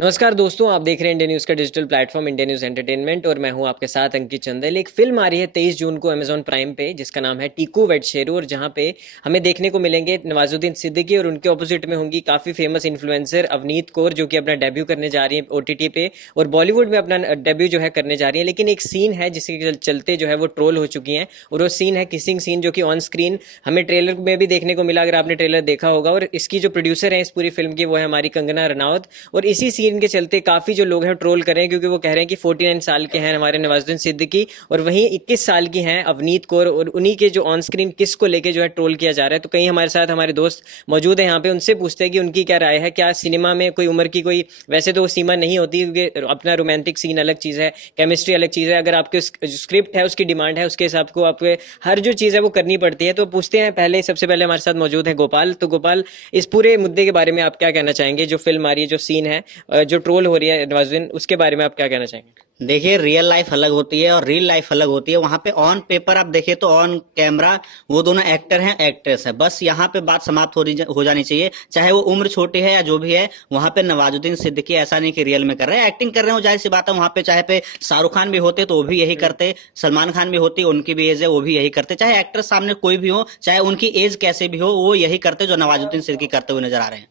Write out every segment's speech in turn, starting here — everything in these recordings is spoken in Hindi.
नमस्कार दोस्तों, आप देख रहे हैं इंडिया न्यूज़ का digital platform India news entertainment और मैं हूं आपके साथ अंकित चंदेल। एक फिल्म आ रही है 23 जून को अमेजॉन प्राइम पे, जिसका नाम है टीकू वेड शेरू, और जहां पे हमें देखने को मिलेंगे नवाजुद्दीन सिद्दीकी और उनके ऑपोजिट में होंगी काफ़ी फेमस इन्फ्लुएंसर अवनीत कौर, जो कि अपना डेब्यू करने जा रही है ओटीटी पे और बॉलीवुड में अपना डेब्यू जो है करने जा रही है। लेकिन एक सीन है जिसके चलते जो है वो ट्रोल हो चुकी हैं, और वो सीन है किसिंग सीन, जो कि ऑन स्क्रीन हमें ट्रेलर में भी देखने को मिला, अगर आपने ट्रेलर देखा होगा। और इसकी जो प्रोड्यूसर है इस पूरी फिल्म की, वो है हमारी कंगना रनावत। और इसी सीन के चलते काफ़ी जो लोग हैं ट्रोल कर रहे हैं, क्योंकि वो कह रहे हैं कि 49 साल के हैं हमारे नवाजुद्दीन सिद्दीकी और वहीं 21 साल की हैं अवनीत कौर, और उन्हीं के जो ऑन स्क्रीन किस को लेके जो है ट्रोल किया जा रहा है। तो कहीं हमारे साथ हमारे दोस्त मौजूद है यहाँ पे, उनसे पूछते हैं कि उनकी क्या राय है। क्या सिनेमा में कोई उम्र की कोई वैसे तो सीमा नहीं होती, क्योंकि अपना रोमांटिक सीन अलग चीज़ है, केमिस्ट्री अलग चीज़ है। अगर आपके स्क्रिप्ट है, उसकी डिमांड है, उसके हिसाब को आपको हर जो चीज़ है वो करनी पड़ती है। तो पूछते हैं, पहले सबसे पहले हमारे साथ मौजूद है गोपाल। तो गोपाल, इस पूरे मुद्दे के बारे में आप क्या कहना चाहेंगे? जो फिल्म आ रही है, जो सीन है, जो ट्रोल हो रही है नवाजुद्दीन, उसके बारे में आप क्या कहना चाहेंगे? देखिए, रियल लाइफ अलग होती है और रियल लाइफ अलग होती है। वहां पे ऑन पेपर आप देखिए तो ऑन कैमरा वो दोनों एक्टर हैं, एक्ट्रेस है। बस यहाँ पे बात समाप्त हो जानी चाहिए, चाहे वो उम्र छोटी है या जो भी है। वहां पे नवाजुद्दीन सिद्दीकी ऐसा नहीं कि रियल में कर रहे हैं, एक्टिंग कर रहे हो, जाहिर सी बात है। वहां पे चाहे पे शाहरुख खान भी होते तो वो भी यही करते, सलमान खान भी होती, उनकी भी एज है, वो भी यही करते। चाहे एक्टर सामने कोई भी हो, चाहे उनकी एज कैसे भी हो, वो यही करते जो नवाजुद्दीन सिद्दीकी करते हुए नजर आ रहे हैं।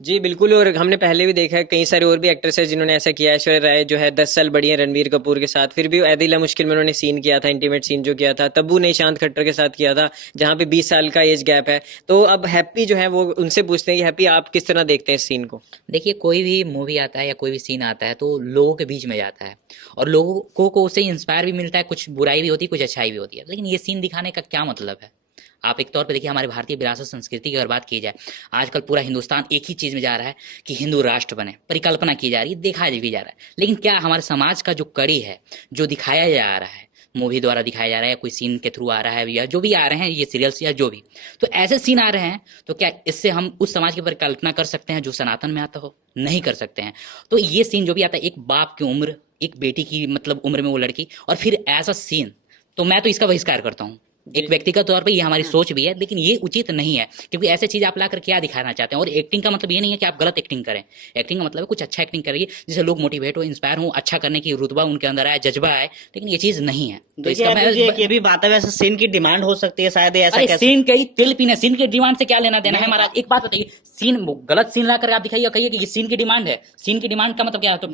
जी बिल्कुल, और हमने पहले भी देखा है कई सारे और भी एक्टर्स हैं जिन्होंने ऐसा किया है। ऐश्वर्या राय जो है 10 साल बड़ी है रणवीर कपूर के साथ, फिर भी ऐदिला मुश्किल में उन्होंने सीन किया था, इंटीमेट सीन जो किया था। तब्बू ने ईशांत खट्टर के साथ किया था, जहाँ पे 20 साल का एज गैप है। तो अब हैप्पी जो है वो उनसे पूछते हैं कि हैप्पी, आप किस तरह देखते हैं इस सीन को? देखिए, कोई भी मूवी आता है या कोई भी सीन आता है तो लोगों के बीच में जाता है और लोगों को उससे इंस्पायर भी मिलता है। कुछ बुराई भी होती है, कुछ अच्छाई भी होती है, लेकिन ये सीन दिखाने का क्या मतलब है? आप एक तौर पे देखिए, हमारे भारतीय विरासत संस्कृति की अगर बात की जाए, आजकल पूरा हिंदुस्तान एक ही चीज़ में जा रहा है कि हिंदू राष्ट्र बने, परिकल्पना की जा रही है, देखा भी जा रहा है। लेकिन क्या हमारे समाज का जो कड़ी है, जो दिखाया जा रहा है, मूवी द्वारा दिखाया जा रहा है या कोई सीन के थ्रू आ रहा है, या जो भी आ रहे हैं ये सीरियल्स या जो भी, तो ऐसे सीन आ रहे हैं, तो क्या इससे हम उस समाज की परिकल्पना कर सकते हैं जो सनातन में आता हो? नहीं कर सकते हैं। तो ये सीन जो भी आता है, एक बाप की उम्र, एक बेटी की मतलब उम्र में वो लड़की, और फिर ऐसा सीन, तो मैं तो इसका बहिष्कार करता हूँ। एक व्यक्तिगत तौर पे ये हमारी सोच भी है, लेकिन ये उचित नहीं है, क्योंकि ऐसे चीज आप लाकर क्या दिखाना चाहते हैं? और एक्टिंग का मतलब ये नहीं है कि आप गलत एक्टिंग करें। एक्टिंग का मतलब है कुछ अच्छा एक्टिंग करिए, जिससे लोग मोटिवेट हो, इंस्पायर हो, अच्छा करने की रुतबा उनके अंदर आए, जज्बा आए। लेकिन ये चीज नहीं है। तो देखिए, इसका ये भी बात है, वैसे सीन की डिमांड हो सकती है शायद, ऐसा अरे कैसे। सीन कई तिल पीने, सीन की डिमांड से क्या लेना देना है महाराज? एक बात बताइए, सीन गलत सीन ला कर आप दिखाइए और कहिए कि ये सीन की डिमांड है। सीन की डिमांड का मतलब क्या है? तो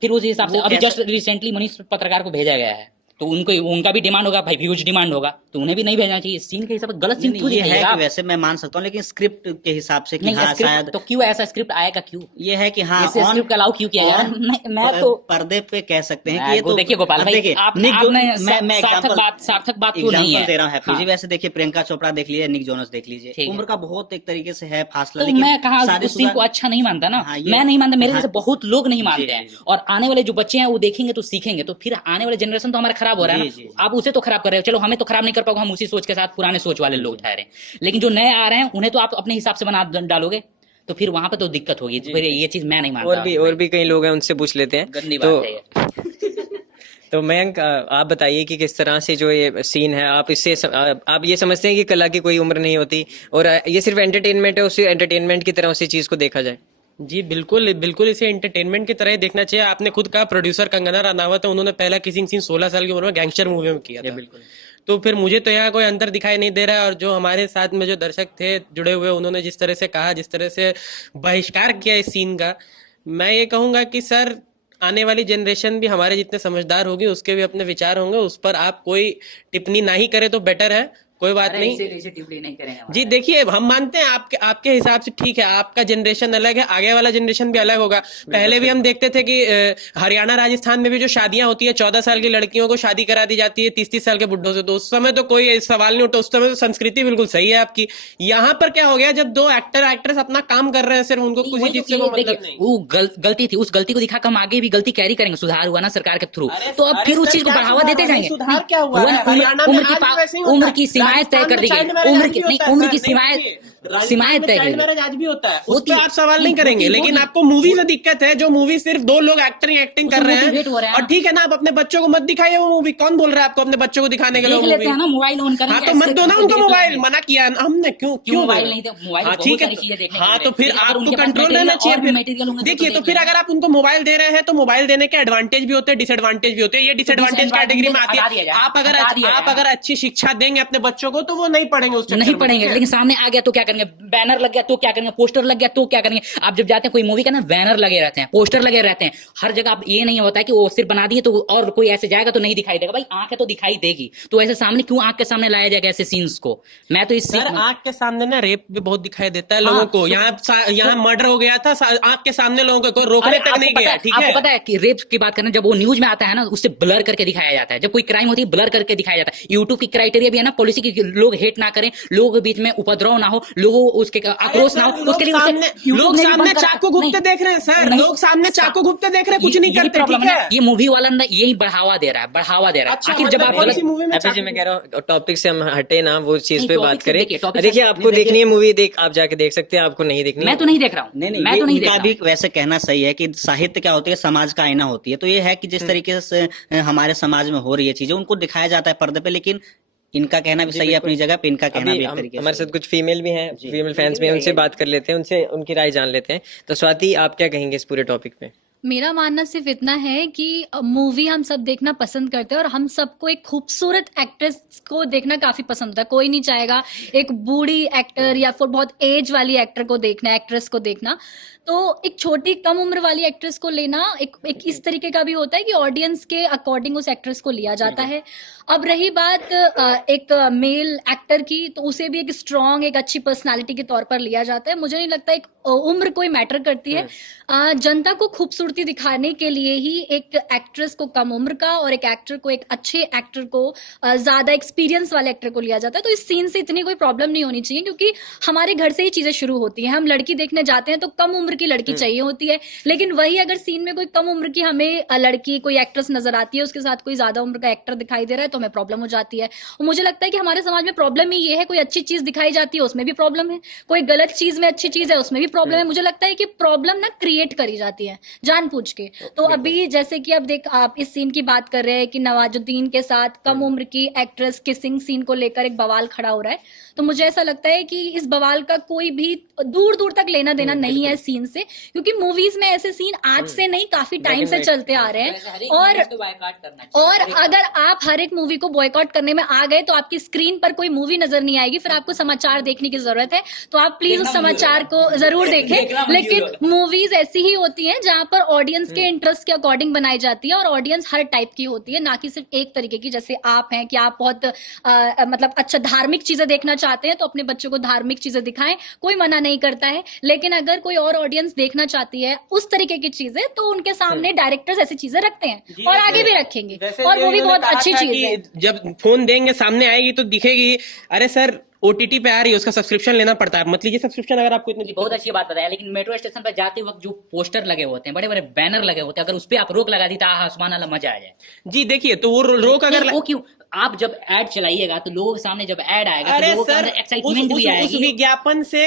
फिर उस हिसाब से अभी जस्ट रिसेंटली मनीष पत्रकार को भेजा गया है, तो उनको उनका भी डिमांड होगा भाई, व्यूज डिमांड होगा, तो उन्हें भी नहीं भेजना चाहिए। सीन के हिसाब से गलत सीन क्यों ये है दिखाइएगा कि आप? वैसे मैं मान सकता हूँ, लेकिन स्क्रिप्ट के हिसाब से कि नहीं, हाँ शायद तो क्यों ऐसा स्क्रिप्ट आएगा? क्यों ये है कि हाँ ऐसे स्क्रिप्ट अलाउ क्यों किया जाए? मैं तो पर्दे पे कह सकते हैं कि ये तो देखिए गोपाल अब भाई, देखिए, आपने सार्थक बात तो नहीं है। दे रहा हूँ हैप्पी जी। हाँ। वैसे देखिए, प्रियंका चोपड़ा देख लीजिए, निक जोनस देख लीजिए, उम्र का बहुत एक तरीके से है फासला, तो लेकिन मैं कहा उस सीन शादीशुदा को अच्छा नहीं मानता ना। हाँ, मैं नहीं मानता, मेरे हाँ, जैसे बहुत लोग नहीं मानते जी, हैं। जी। और आने वाले जो बच्चे हैं वो देखेंगे तो सीखेंगे, तो फिर आने वाले जनरेशन तो हमारा खराब हो रहा है जी, जी, ना। आप उसे तो खराब कर रहे हो, चलो हमें तो खराब नहीं कर पाओगे, हम उसी सोच के साथ पुराने सोच वाले लोग ठहरे। लेकिन जो नए आ रहे हैं उन्हें तो आप अपने हिसाब से बना डालोगे, तो फिर वहां पे तो दिक्कत होगी। तो फिर ये चीज मैं नहीं मानता। और भी कई लोग हैं, उनसे पूछ लेते हैं। गंदी तो बात है ये। तो मयंक, आप बताइए कि किस तरह से जो ये सीन है, आप इससे आप ये समझते हैं कि कला की कोई उम्र नहीं होती और ये सिर्फ एंटरटेनमेंट है, उसी एंटरटेनमेंट की तरह उसी चीज को देखा जाए? जी बिल्कुल बिल्कुल, इसे एंटरटेनमेंट की तरह ही देखना चाहिए। आपने खुद कहा प्रोड्यूसर कंगना रनावत है, उन्होंने पहला किसिंग सीन 16 साल की उम्र में गैंगस्टर मूवी में किया था। बिल्कुल। तो फिर मुझे तो यहाँ कोई अंतर दिखाई नहीं दे रहा है। और जो हमारे साथ में जो दर्शक थे जुड़े हुए, उन्होंने जिस तरह से कहा, जिस तरह से बहिष्कार किया इस सीन का, मैं ये कहूँगा कि सर, आने वाली जनरेशन भी हमारे जितने समझदार होगी, उसके भी अपने विचार होंगे, उस पर आप कोई टिप्पणी ना ही करें तो बेटर है। कोई बात नहीं। टिप्पणी नहीं करेंगे जी देखिए, हम मानते हैं आपके आपके हिसाब से ठीक है, आपका जनरेशन अलग है, आगे वाला जनरेशन भी अलग होगा। पहले भी हम देखते थे कि हरियाणा राजस्थान में भी जो शादियां होती है, 14 साल की लड़कियों को शादी करा दी जाती है 30-30 साल के बुड्ढों से, तो उस समय तो कोई सवाल नहीं उठा। उस समय तो संस्कृति बिल्कुल सही है आपकी। यहाँ पर क्या हो गया, जब दो एक्टर एक्ट्रेस अपना काम कर रहे हैं, सिर्फ उनको किसी चीज से मतलब नहीं। वो गलती थी, उस गलती को दिखाकर हम आगे भी गलती कैरी करेंगे। सुधार हुआ ना सरकार के थ्रू, तो अब फिर उस चीज को बढ़ावा देते जाएंगे। सुधार क्या हुआ है? हरियाणा में आज भी वैसे ही होता है। उम्र की सीमाएं तय कर दी गई, उम्र की सीमाएं सीमाएं तय चाइल्ड की मैरिज आज भी होता है, उस होती पर है। आप सवाल नहीं नहीं, करेंगे, होती- लेकिन होती- आपको मूवी से दिक्कत है, जो मूवी सिर्फ 2 लोग एक्टिंग कर रहे मोटिवेट हो रहे हैं। हैं। और ठीक है ना, आप अपने बच्चों को मत दिखाइए वो मूवी, कौन बोल रहा है आपको अपने बच्चों को दिखाने के लिए देख वो लेते मूवी? हैं ना, मोबाइल ऑन करेंगे हाँ तो मत दो ना उनको मोबाइल, मना किया है हमने, क्यों मोबाइल दे? नहीं दे, मोबाइल हाँ बहुत ठीक है, सारी चीजें देखने हाँ को तो मिले। फिर लेकिन अगर आपको उनके पास कंट्रोल मटेरियल रहना और चाहिए। भी फिर मटेरियल होंगे देखिए, तो देख फिर लेंगे। अगर आप उनको मोबाइल दे रहे हैं तो मोबाइल देने के एडवांटेज भी होते हैं, डिसएडवांटेज भी होते हैं, ये डिसएडवांटेज कैटेगरी में आती हटा दिया है। जाए, आप हटा दिया आप जाए। अगर अच्छी शिक्षा देंगे अपने बच्चों को तो वो नहीं पढ़ेंगे उस चक्कर नहीं में, पढ़ेंगे, ठीक है? लेकिन सामने आ गया तो क्या करेंगे, बैनर लग गया तो क्या करेंगे, पोस्टर लग गया तो क्या करेंगे। आप जब जाते हैं कोई मूवी का ना, बैनर लगे रहते हैं, पोस्टर लगे रहते हैं हर जगह। आप ये नहीं होता है कि वो सिर्फ बना दिए तो और कोई ऐसे जाएगा तो नहीं दिखाई देगा। भाई आंख है तो दिखाई देगी, तो ऐसे सामने क्यों आंख के सामने लाया जाएगा ऐसे सीन्स को। मैं तो इस सर आंख के सामने ना रेप भी बहुत दिखाई देता है हाँ, लोगों को। तो- यहाँ मर्डर हो गया था, आंख के सामने लोगों को रोकने अरे तक आपको नहीं पता गया, है, ठीक आपको है? पता है कि रेप की बात करना, जब वो न्यूज में आता है ना, उससे ब्लर करके दिखाया जाता है। जब कोई क्राइम होती है ब्लर करके दिखाया जाता है। यूट्यूब की क्राइटेरिया भी है ना पॉलिसी की, कि लोग हेट ना करें, लोगों के बीच में उपद्रव ना हो, लोगों उसके आक्रोश ना हो, उसके लिए लोग सामने चाकू घुपते देख रहे हैं सर, लोग सामने चाकू घुपते देख रहे हैं, कुछ नहीं करते, ठीक है? ये मूवी वाला ना यही बढ़ावा दे रहा है, बढ़ावा दे रहा है। अच्छा, आखिर जब मतलब आप कौन गलत सी मूवी में हैप्पी जी, मैं कह रहा हूँ टॉपिक से हम हटे ना, वो चीज नहीं, पे topic बात से करें। देखिए, topic से देखिए आपको देखिए। देखनी है मूवी, आप जाके देख सकते हैं, आपको नहीं देखनी मैं तो नहीं देख रहा हूँ, नहीं नहीं, मैं ये तो नहीं देख उनका रहा भी हूँ। वैसे कहना सही है कि साहित्य क्या होती है, समाज का आईना होती है। तो ये है कि जिस तरीके से हमारे समाज में हो रही है चीजें, उनको दिखाया जाता है पर्दे पे। लेकिन इनका कहना भी जी, सही है बिल्कुल। अपनी जगह पे, इनका कहना अभी भी एक तरीके हमारे से साथ कुछ फीमेल भी हैं, फीमेल फैंस भी हैं, उनसे बात कर लेते हैं, उनसे उनकी राय जान लेते हैं। तो स्वाति, आप क्या कहेंगे इस पूरे टॉपिक पे? मेरा मानना सिर्फ इतना है कि मूवी हम सब देखना पसंद करते हैं और हम सबको एक खूबसूरत एक्ट्रेस को देखना काफी पसंद होता है। कोई नहीं चाहेगा एक बूढ़ी एक्टर या फिर बहुत एज वाली एक्टर को देखना, एक्ट्रेस को देखना। तो एक छोटी कम उम्र वाली एक्ट्रेस को लेना एक इस तरीके का भी होता है कि ऑडियंस के अकॉर्डिंग उस एक्ट्रेस को लिया जाता है। अब रही बात एक मेल एक्टर की, तो उसे भी एक स्ट्रॉन्ग, एक अच्छी पर्सनालिटी के तौर पर लिया जाता है। मुझे नहीं लगता एक उम्र कोई मैटर करती है। जनता को खूबसूरती दिखाने के लिए ही एक एक्ट्रेस को कम उम्र का और एक एक्टर को, एक अच्छे एक्टर को, ज्यादा एक्सपीरियंस वाले एक्टर को लिया जाता है। तो इस सीन से इतनी कोई प्रॉब्लम नहीं होनी चाहिए, क्योंकि हमारे घर से ही चीजें शुरू होती हैं। हम लड़की देखने जाते हैं तो कम उम्र की लड़की चाहिए होती है, लेकिन वही अगर सीन में कोई कम उम्र की हमें लड़की, कोई एक्ट्रेस नजर आती है, उसके साथ कोई ज्यादा उम्र का एक्टर दिखाई दे रहा है, तो हमें प्रॉब्लम हो जाती है। और मुझे लगता है कि हमारे समाज में प्रॉब्लम ही ये है, कोई अच्छी चीज दिखाई जाती है उसमें भी प्रॉब्लम है, कोई गलत चीज में अच्छी चीज है उसमें भी प्रॉब्लम है। मुझे लगता है कि प्रॉब्लम ना क्रिएट करी जाती है जानबूझ के। तो अभी जैसे कि अब आप इस सीन की बात कर रहे हैं कि नवाजुद्दीन के साथ कम उम्र की एक्ट्रेस किसिंग सीन को लेकर एक बवाल खड़ा हो रहा है, तो मुझे ऐसा लगता है कि इस बवाल का कोई भी दूर दूर तक लेना देना नहीं है सीन से, क्योंकि मूवीज में ऐसे सीन आज से नहीं काफी टाइम से चलते आ रहे हैं। और अगर आप हर एक मूवी को बॉयकॉट करने में आ गए तो आपकी स्क्रीन पर कोई मूवी नजर नहीं आएगी, फिर आपको समाचार देखने की जरूरत है। तो आप प्लीज उस समाचार को जरूर देखें। लेकिन मूवीज ऐसी ही होती हैं जहां पर ऑडियंस के इंटरेस्ट के अकॉर्डिंग बनाई जाती है, और ऑडियंस हर टाइप की होती है, ना कि सिर्फ एक तरीके की। जैसे आप हैं कि आप बहुत मतलब अच्छा धार्मिक चीजें देखना चाहते हैं तो अपने बच्चों को धार्मिक चीजें दिखाएं, कोई मना नहीं करता है। लेकिन अगर कोई और ऑडियंस देखना चाहती है उस तरीके की चीजें, तो उनके सामने डायरेक्टर्स ऐसी चीजें रखते हैं और आगे भी रखेंगे, और वो भी बहुत अच्छी चीज है। जब फोन देंगे सामने आएगी तो दिखेगी, अरे सर ओटीटी पे आ रही है, उसका सब्सक्रिप्शन लेना पड़ता है, मत लीजिए सब्सक्रिप्शन अगर आपको इतनी बहुत अच्छी बात बताया। लेकिन मेट्रो स्टेशन पर जाते वक्त जो पोस्टर लगे होते हैं, बड़े बड़े बैनर लगे होते हैं, अगर उस पे आप रोक लगा दी तो आसमान वाला मजा आ जाए। जी देखिए, तो वो रोक अगर वो क्यों, आप जब एड चलाइएगा तो लोगों के सामने जब एड आएगा तो लोगों के अंदर एक्साइटमेंट भी आएगी।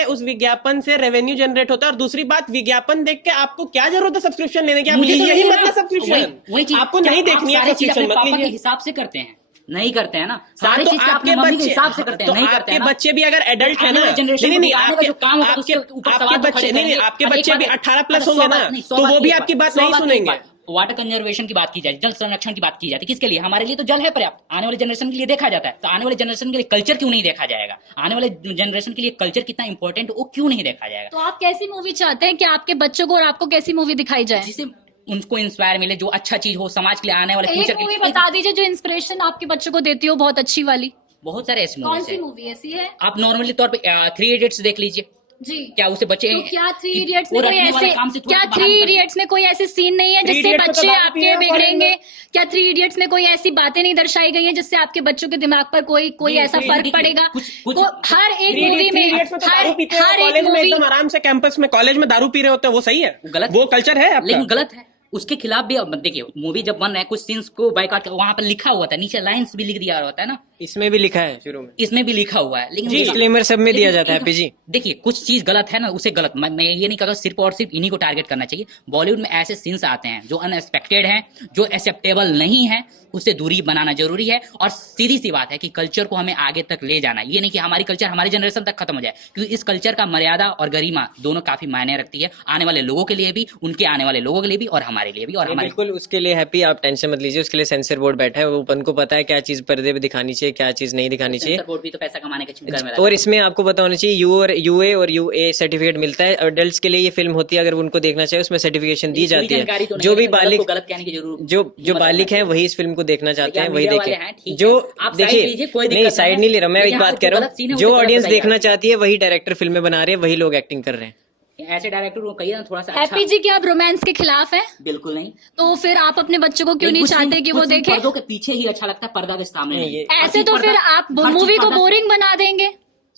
उस विज्ञापन से रेवेन्यू जनरेट होता है। और दूसरी बात, विज्ञापन देख के आपको क्या जरूरत है सब्सक्रिप्शन लेने की? आप यही मतलब सब्सक्रिप्शन आपको नहीं देखनी है, सब्सक्रिप्शन मत लीजिए। हिसाब से करते हैं, नहीं करते हैं ना सारी तो चीज आपके मम्मी के हिसाब से करते हैं, नहीं करते हैं ना। बच्चे भी अगर एडल्ट है ना, नहीं आपके बच्चे नहीं, आपके बच्चे भी 18 प्लस होंगे ना, तो वो भी आपकी बात नहीं सुनेंगे। वाटर कंजर्वेशन की बात की जाए, जल संरक्षण की बात की जाती है, किसके लिए? हमारे लिए तो जल है पर्याप्त, आने वाले जनरेशन के लिए देखा जाता है। तो आने वाले जनरेशन के लिए कल्चर क्यों नहीं देखा जाएगा? आने वाले जनरेशन के लिए कल्चर कितना इंपॉर्टेंट, वो क्यों नहीं देखा जाएगा? तो आप कैसी मूवी चाहते हैं कि आपके बच्चों को और आपको कैसी मूवी दिखाई जाए? जिसे उनको इंस्पायर मिले, जो अच्छा चीज हो समाज के लिए, आने वाले एक फ्यूचर मूवी के। बता दीजिए जो इंस्पिरेशन आपके बच्चों को देती हो, बहुत अच्छी वाली। बहुत सारे ऐसी कौन मूवीज सी है। मूवी ऐसी है? आप नॉर्मली तौर पे 3 इडियट्स देख लीजिए। जी, क्या उसे बच्चे तो क्या 3 इडियट्स वो में कोई रखने वाले ऐसे काम से क्या तुरंत 3 बाहर निकल- इडियट्स में कोई ऐसे सीन नहीं है 3 जिससे इडियट्स में तो बच्चे दारू आपके पीने बिगड़ेंगे? पड़ेंगे। क्या 3 इडियट्स में कोई ऐसी बातें नहीं दर्शाई गई हैं जिससे आपके बच्चों के दिमाग पर कोई ऐसा जी, फर्क देखिए, पड़ेगा? कुछ- तो हर एक मूवी में दारू पीते हैं हर एक कॉलेज में, मूवी एकदम आराम से कैंपस में, कॉलेज में दारू पी रहे होते हैं, वो सही है? गलत, वो कल्चर है आपका? लेकिन गलत है। उसके खिलाफ भी अब देखिए, मूवी जब बन रहा है कुछ सीन्स को बाइकआउट, वहां पर लिखा हुआ था, नीचे लाइंस भी लिख दिया होता है ना, इसमें भी लिखा है शुरू में, इसमें भी लिखा हुआ है, लेकिन डिस्क्लेमर सब में दिया जाता है हैप्पी जी। देखिए कुछ चीज गलत है ना, उसे गलत मैं ये नहीं कहता सिर्फ और सिर्फ इन्हीं को टारगेट करना चाहिए। बॉलीवुड में ऐसे सीन्स आते हैं जो अनएक्सपेक्टेड हैं, जो एक्सेप्टेबल नहीं है, उससे दूरी बनाना जरूरी है। और सीधी सी बात है कि कल्चर को हमें आगे तक ले जाना है, ये नहीं कि हमारी कल्चर हमारी जनरेशन तक खत्म हो जाए, क्योंकि इस कल्चर का मर्यादा और गरिमा दोनों काफी मायने रखती है, आने वाले लोगों के लिए भी, उनके आने वाले लोगों के लिए भी, और हमारे लिए भी। और हमारे बिल्कुल, उसके लिए हैप्पी आप टेंशन मत लीजिए, उसके लिए सेंसर बोर्ड बैठा है, वो अपन को पता है क्या चीज पर्दे पे दिखानी चाहिए, क्या चीज नहीं दिखानी चाहिए। सेंसर बोर्ड भी तो पैसा कमाने के चक्कर में और इसमें आपको पता होना चाहिए यूए और यूए सर्टिफिकेट मिलता है। अडल्ट्स के लिए ये फिल्म होती है, अगर उनको देखना चाहिए उसमें सर्टिफिकेशन दी जाती है। जो भी बालिग गलत कहने की जरूरत जो बालिग है वही इस फिल्म को देखना चाहते हैं वही देखें। ठीक जो है, आप साइड लीजिए, देखिए कोई नहीं, दिक्कत साइड नहीं ले रहा मैं, एक लेकिन बात हाँ, कह जो रहा गलत सीन है हूँ, उसे जो गलत ऑडियंस बताइए देखना आप। चाहती है वही डायरेक्टर फिल्में बना रहे हैं, वही लोग एक्टिंग कर रहे हैं। ऐसे डायरेक्टर को कहिए ना थोड़ा सा हैप्पी अच्छा। जी क्या आप रोमांस के खिलाफ हैं? बिल्कुल नहीं। तो फिर आप अपने बच्चों को क्यों नहीं कुछ चाहते कि वो कुछ देखें? पर्दों के पीछे ही अच्छा लगता है, पर्दा के सामने नहीं, नहीं। ये- हर ऐसे चीज तो फिर पर्दा- आप हर चीज मूवी को पर्दा- बोरिंग बना देंगे।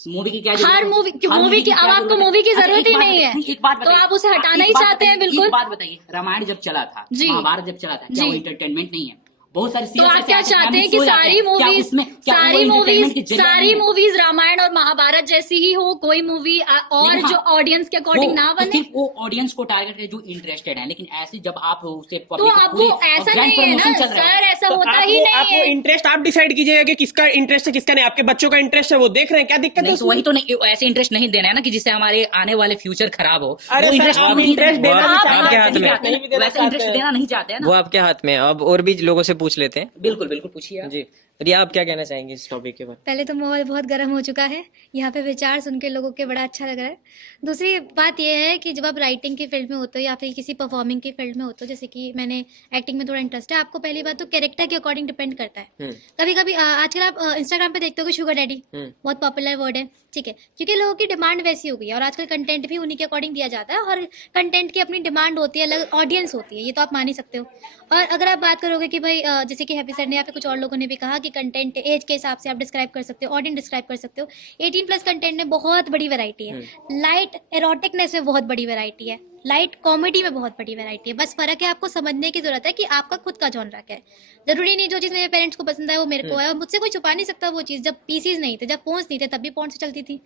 मूवी की क्या हर जरूरत- मूवी हर मूवी की अब क्या आपको जरूरत है? मूवी की अच्छा, जरूरत एक ही बात नहीं है, बताइए, एक बात तो बताइए। आप उसे हटाना एक ही बात चाहते हैं। बताइए, बिल्कुल एक बात बताइए, रामायण जब चला था, जी। महाभारत जब चला था, क्या जी। वो इंटरटेनमेंट नहीं है? बहुत सारी तो सीरियल्स आप ऐसे क्या आते हैं, चाहते हैं हम कि सो जाते सारी हैं। क्या मूवीज उसमें- क्या वो entertainment की जगह सारी नहीं है? मूवीज रामायण और महाभारत जैसी ही हो, कोई मूवी और लेकिन जो हाँ, ऑडियंस के अकॉर्डिंग ना तो बने? सिर्फ वो ऑडियंस को टारगेट है जो इंटरेस्टेड है, लेकिन ऐसे जब आप उसे तो public को अब पूरी वो और ऐसा grand नहीं है ना promotion चल रहा है। सर, ऐसा तो होता ही नहीं आपको है। इंटरेस्ट आप डिसाइड कीजिएगा कि किसका इंटरेस्ट है किसका नहीं। आपके बच्चों का इंटरेस्ट है, वो देख रहे हैं, क्या दिक्कत है नहीं तो उसमें? वही तो नहीं, ऐसे इंटरेस्ट नहीं देना है ना कि जिससे हमारे आने वाले फ्यूचर खराब हो। अरे वो सर, interest आप नहीं इंटरेस्ट देना- देना वो नहीं आपके चाहते, हाथ में। नहीं भी देना वैसे इंटरेस्ट चाहते हैं। देना नहीं चाहते हैं वो ना। आपके हाथ में है। अब और भी लोगों से पूछ लेते हैं। बिल्कुल बिल्कुल पूछिए आप। जी रिया, आप क्या कहना चाहेंगे इस टॉपिक के बारे पहले तो माहौल बहुत गर्म हो चुका है, यहाँ पे विचार सुन के लोगों के बड़ा अच्छा लग रहा है। दूसरी बात यह है कि जब आप राइटिंग की फील्ड में होते हो या फिर किसी परफॉर्मिंग की फील्ड में होते हो, जैसे कि मैंने एक्टिंग में थोड़ा इंटरेस्ट है, आपको पहली बात तो कैरेक्टर के अकॉर्डिंग डिपेंड करता है। में? कभी कभी आजकल आप इंस्टाग्राम पे देखते हो कि शुगर डैडी बहुत पॉपुलर वर्ड है, ठीक है, क्योंकि लोगों की डिमांड वैसी हो गई है और आजकल कंटेंट भी उन्हीं के अकॉर्डिंग दिया जाता है और कंटेंट की अपनी डिमांड होती है, अलग ऑडियंस होती है, ये तो आप मान ही सकते हो। और अगर आप बात करोगे कि भाई जैसे कि हैप्पी सर ने या फिर कुछ और लोगों ने भी कहा कि कंटेंट एज के हिसाब से आप डिस्क्राइब कर सकते हो, ऑडियंस डिस्क्राइब कर सकते हो। 18+ कंटेंट में बहुत बड़ी वैरायटी है, लाइट एरोटिकनेस में बहुत बड़ी वैरायटी है, लाइट कॉमेडी में बहुत बड़ी वैरायटी है। बस फर्क है आपको समझने की जरूरत है कि आपका खुद का जॉनरा क्या है। जरूरी नहीं जो चीज़ मेरे पेरेंट्स को पसंद है वो मेरे को है, और मुझसे कोई छुपा नहीं सकता वो चीज़। जब पीसीज नहीं थे, जब फोन्स नहीं थे, तब भी फोन से चलती थी।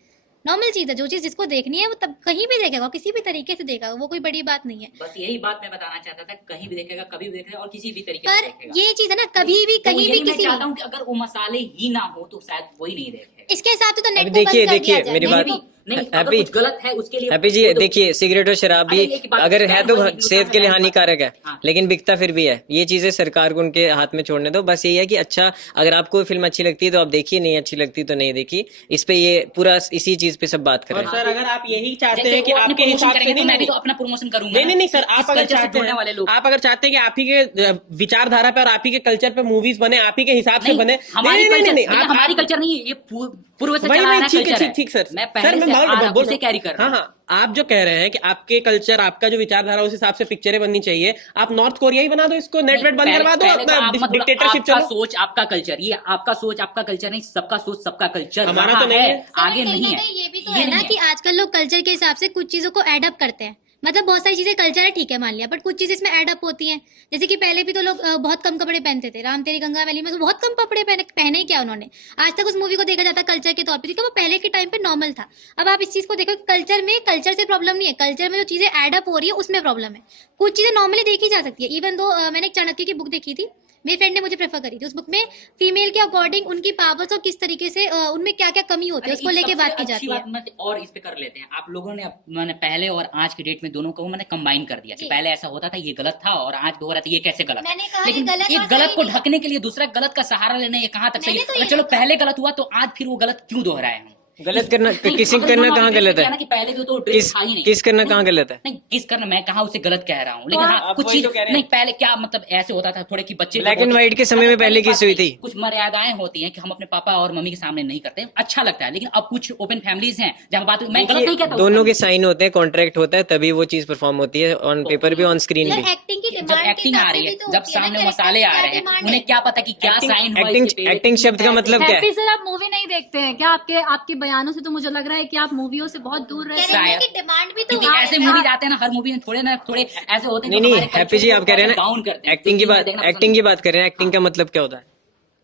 नॉर्मल चीज़ है, जो चीज़ जिसको देखनी है वो तब कहीं भी देखेगा, किसी भी तरीके से देखेगा, वो कोई बड़ी बात नहीं है। बस यही बात मैं बताना चाहता था, कहीं भी देखेगा, कभी भी देखेगा और किसी भी तरीके से पर देखेगा। ये चीज़ है ना, कभी भी तो कहीं यही भी मैं किसी चाहता हूँ कि अगर वो मसाले ही ना हो तो शायद कोई नहीं देखे। इसके हिसाब से तो अभी नेट को बंद देखिए कर दिया देखिए जाए। मेरी नहीं बात तो- नहीं, अगर हैप्पी कुछ गलत है उसके लिए हैप्पी जी वो तो- देखिए, सिगरेट और शराब भी अरे एक बात- अगर है तो नुकसान है, सेहत के लिए नुकसान है। हानिकारक है, हाँ। लेकिन बिकता फिर भी है। ये चीजें सरकार को उनके हाथ में छोड़ने दो। बस यही है कि अच्छा, अगर आपको फिल्म अच्छी लगती है तो आप देखिए, नहीं अच्छी लगती तो नहीं देखिए। इस पे ये पूरा इसी चीज पे सब बात कर और रहे हैं। सर अगर आप यही चाहते जैसे हैं कि वो अपनी आपके promotion हिसाब से करेंगे तो नहीं, मैं भी तो नहीं, अपना प्रमोशन करूंगा नहीं नहीं सर, इस आप अगर culture से चाहते जुड़ने वाले लोग हैं, आप अगर चाहते हैं कि आप ही के विचारधारा पे और आप ही के कल्चर पे मूवीज बने, आप ही के हिसाब से नहीं, बने, हमारी नहीं, कल्चर नहीं, लेकिन आप- हमारी आप- कल्चर नहीं है, ये पूर्व से वही चला आ वही रहा ठीक है, कल्चर ठीक सर। मैं सर पहले मैं से बोल आ रहा रहा हूँ, हूँ, उसे कैरी कर रहा हाँ हूँ। हाँ, आप जो कह रहे हैं कि आपके कल्चर, आपका जो विचारधारा उस हिसाब से पिक्चरें बननी चाहिए, आप नॉर्थ कोरिया ही बना दो, इसको नेट वेट बंद करवा दो, पहले तो अपना आप मत बोलो, डिक्टेटरशिप आपका चलो। सोच आपका कल्चर, ये आपका सोच आपका कल्चर नहीं, सबका सोच सबका कल्चर हमारा रहा तो नहीं है, है। आगे कहीं नहीं ना है। कहीं ये भी तो है ना नहीं कि आजकल लोग कल्चर के हिसाब से कुछ चीजों को एडअप करते हैं। मतलब बहुत सारी चीजें कल्चर है, ठीक है मान लिया, बट कुछ चीजें इसमें एडअप होती हैं। जैसे कि पहले भी तो लोग बहुत कम कपड़े पहनते थे। राम तेरी गंगा वैली में तो बहुत कम कपड़े पहने ही क्या उन्होंने। आज तक उस मूवी को देखा जाता कल्चर के तौर पे, क्योंकि वो पहले के टाइम पे नॉर्मल था। अब आप इस चीज को देखो, कल्चर में कल्चर से प्रॉब्लम नहीं है, कल्चर में जो चीजें एडअप हो रही है उसमें प्रॉब्लम है। कुछ चीजें नॉर्मली देखी जा सकती है। इवन दो मैंने एक चाणक्य की बुक देखी थी, मेरी फ्रेंड ने मुझे प्रेफर करी थी। उस बुक में फीमेल के अकॉर्डिंग उनकी पावर्स और किस तरीके से उनमें क्या क्या कमी होती है उसको लेके बात की जाती है। और इस पे कर लेते हैं, आप लोगों ने मैंने पहले और आज की डेट में दोनों को मैंने कंबाइन कर दिया कि जी। पहले ऐसा होता था ये गलत था और आज भी हो रहा था, ये कैसे गलत है? मैंने कहा लेकिन ये गलत एक और गलत सही को नहीं। ढकने के लिए दूसरा गलत का सहारा लेना, ये कहाँ तक सही मैंने तो है? ये चलो कहा। पहले गलत हुआ तो आज फिर वो गलत क्यों दोहराए हम? गलत करना, नहीं, किसिंग अगर करना दोनों कहाँ आपस में गलत किया है? ना कि पहले तो ड्रेस किस था ही नहीं। किस करना नहीं, कहाँ गलत है? नहीं, किस करना मैं कहाँ उसे गलत कह रहा हूँ, लेकिन हाँ आप कुछ वही चीज तो कह रहे हैं। नहीं, पहले क्या मतलब ऐसे होता था थोड़े कि बच्चे Black को and बहुत- white के समय में अच्छा, पहले पहली किस हुई बात थी? कुछ मर्यादाएं होती हैं कि हम अपने पापा और मम्मी के सामने नहीं करते, अच्छा लगता है। लेकिन अब कुछ ओपन फैमिलीज हैं जहाँ बात मैं गलत नहीं कहता, दोनों के साइन होते हैं, कॉन्ट्रैक्ट होता है, तभी वो चीज परफॉर्म होती है, ऑन पेपर भी, ऑन स्क्रीन भी। एक्टिंग की जब डिमांड एक्टिंग आ रही है, जब सामने मसाले आ रहे हैं, उन्हें क्या पता कि क्या साइन हुआ एक्टिंग इसके पे? एक्टिंग शब्द का मतलब क्या है? हैप्पी सर आप मूवी नहीं देखते हैं क्या? आपके बयानों से तो मुझे लग रहा है कि आप मूवियों से बहुत दूर रहते हैं। शायद। की डिमांड भी तो क्योंकि ऐसे मूवी आते हैं ना, हर मूवी में थोड़े ना थोड़े ऐसे होते हैं नहीं जो नहीं हमारे हैप्पी culture जी, को आप कह रहे हैं डाउन करते ना हैं। एक्टिंग की जो बात, देखना एक्टिंग की पसंद बात कर रहे हैं, एक्टिंग का मतलब क्या होता है?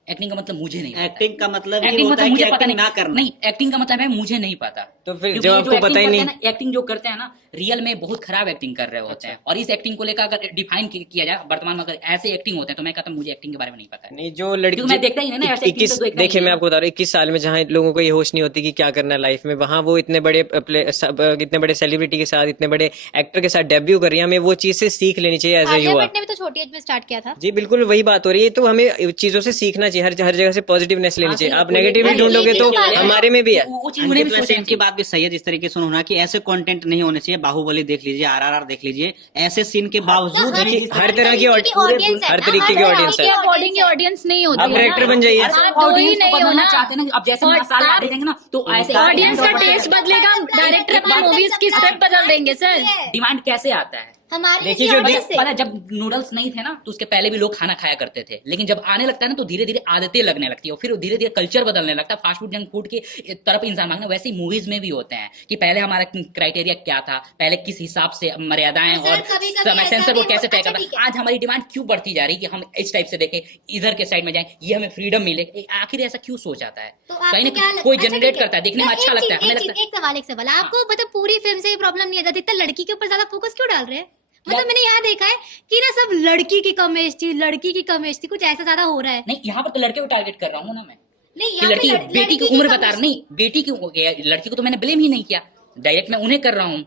एक्टिंग का मतलब मुझे नहीं पता। एक्टिंग का मतलब ये एक्टिंग होता मतलब है कि मुझे पता एक्टिंग नहीं ना करना। नहीं, एक्टिंग का मतलब है मुझे नहीं पता। तो फिर क्योंकि जब ये आपको जो पता ही एक्टिंग नहीं, करते हैं ना, एक्टिंग जो करते हैं ना रियल में बहुत खराब एक्टिंग कर रहे होते हैं, और इस एक्टिंग को लेकर अगर डिफाइन किया जाए वर्तमान में अगर ऐसे एक्टिंग होते हैं तो मैं कहता हूँ मुझे एक्टिंग के बारे में नहीं पता है। नहीं जो लड़की क्योंकि मैं देखता ही नहीं ना, ऐसे acting 21 तो देखता ही देखिए नहीं मैं है। आपको बता रहा हूँ 21 साल में जहाँ लोगों को ये होश नहीं होती कि क्या करना है लाइफ में, वहाँ वो इतने बड़े इतने बड़े सेलिब्रिटी के साथ, इतने बड़े एक्टर के साथ डेब्यू कर रही है। हमें वो चीज से सीख लेनी चाहिए एज ए आलिया युवा। भट्ट ने भी तो छोटी एज में स्टार्ट किया था। जी बिल्कुल वही बात हो रही है, तो हमें चीजों से सीखना चाहिए, हर जगह से पॉजिटिवनेस लेनी हाँ, चाहिए। सही आप है, नेगेटिव ही कोई- ढूंढोगे तो ये भी हमारे में भी है। वो चीज उन्हें भी वैसे सोचना इनकी बात भी सही है, जिस तरीके से उन्होंने कि ऐसे कंटेंट नहीं होने चाहिए। बाहुबली देख लीजिए, आरआरआर देख लीजिए, ऐसे सीन के बावजूद हर भी हर तरह की तरीके audience है हर ना, तरीके की audience है। अकॉर्डिंग की ऑडियंस नहीं होती आप है ना। डायरेक्टर बन जाइए। आप चाहिए। दो ही ऑडियंस नहीं को हो बदलना ना। चाहते हैं ना, अब जैसे और मसाले आप- आते देंगे ना तो ऐसे ऑडियंस का टेस्ट बदलेगा, डायरेक्टर अपनी मूवीज की स्क्रिप्ट बदल देंगे सर। डिमांड कैसे आता है? हमारी देखिए इसी जो audience से। पता है, जब नूडल्स नहीं थे ना तो उसके पहले भी लोग खाना खाया करते थे, लेकिन जब आने लगता है ना तो धीरे धीरे आदतें लगने लगती है, और फिर धीरे धीरे कल्चर बदलने लगता है, फास्ट फूड जंक फूड की तरफ इंसान भागना। वैसे ही मूवीज में भी होते हैं कि पहले हमारा क्राइटेरिया क्या था, पहले किस हिसाब से मर्यादाएं सर, और कभी-कभी ऐसा सेंसर भी बोर्ड कैसे हो- तय अच्छा, करता ठीक है। है। आज हमारी डिमांड क्यों बढ़ती जा रही है कि हम इस टाइप से देखें, इधर के साइड में जाएं, ये हमें फ्रीडम मिले, आखिर ऐसा क्यों सोच आता है? तो कहीं आपको ना क्या कहीं कोई अच्छा, जनरेट ठीक है। करता है, देखने में तो अच्छा एक लगता है, चीज- हमें एक लगता है। चीज- एक सवाल आपको मतलब पूरी फिल्म से ये प्रॉब्लम नहीं है, अधिकतर लड़की के ऊपर ज्यादा फोकस क्यों डाल रहे हैं? मतलब मैंने यहाँ देखा है कि ना सब लड़की की कम एज थी, लड़की की कम एज थी, कुछ ऐसा ज्यादा हो रहा है। नहीं, यहाँ पर तो लड़के को टारगेट कर रहा हूँ ना मैं, नहीं कि यहाँ पे लड़की बेटी की उम्र बता कम रहा, नहीं बेटी की लड़की को तो मैंने ब्लेम ही नहीं किया, डायरेक्ट मैं उन्हें कर रहा हूँ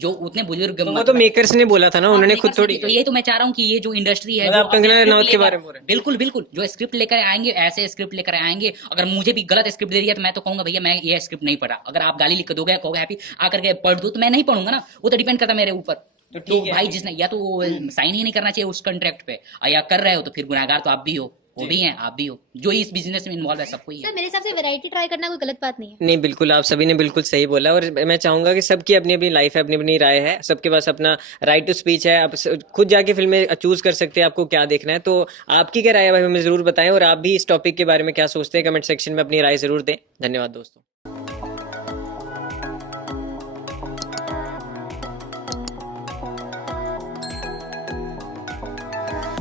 जो उतने बुजुर्ग। तो वो तो मेकर्स ने बोला था ना, उन्होंने खुद थोड़ी। तो ये तो मैं चाह रहा हूँ कि ये जो इंडस्ट्री है, मतलब जो आप कंगना अपने script रनौत के लेकर- बारे में बोल रहे हैं। बिल्कुल बिल्कुल, जो स्क्रिप्ट लेकर आएंगे, ऐसे स्क्रिप्ट लेकर आएंगे, अगर मुझे भी गलत स्क्रिप्ट दे रही है तो मैं तो कहूंगा भैया मैं ये स्क्रिप्ट नहीं पढ़ा। अगर आप गाली लिख दोगे, कहोगे हैप्पी आकर के पढ़ दो, तो मैं नहीं पढ़ूंगा ना, वो तो डिपेंड करता है मेरे ऊपर। तो भाई जिसने या तो साइन ही नहीं करना चाहिए उस कॉन्ट्रैक्ट पे, या कर रहे हो तो फिर गुनाहगार तो आप भी हो, वो भी हैं, आप भी हो, जो इस बिजनेस में इन्वॉल्व है सबको ही है। सर मेरे हिसाब से वैरायटी ट्राई करना कोई गलत बात नहीं है। नहीं बिल्कुल, आप सभी ने बिल्कुल सही बोला, और मैं चाहूंगा कि सबकी अपनी अपनी लाइफ है, अपनी अपनी राय है, सबके पास अपना राइट टू स्पीच है। आप खुद जाके फिल्में चूज कर सकते हैं आपको क्या देखना है। तो आपकी क्या राय है भाई, हमें जरूर बताएं, और आप भी इस टॉपिक के बारे में क्या सोचते हैं कमेंट सेक्शन में अपनी राय जरूर दें। धन्यवाद दोस्तों।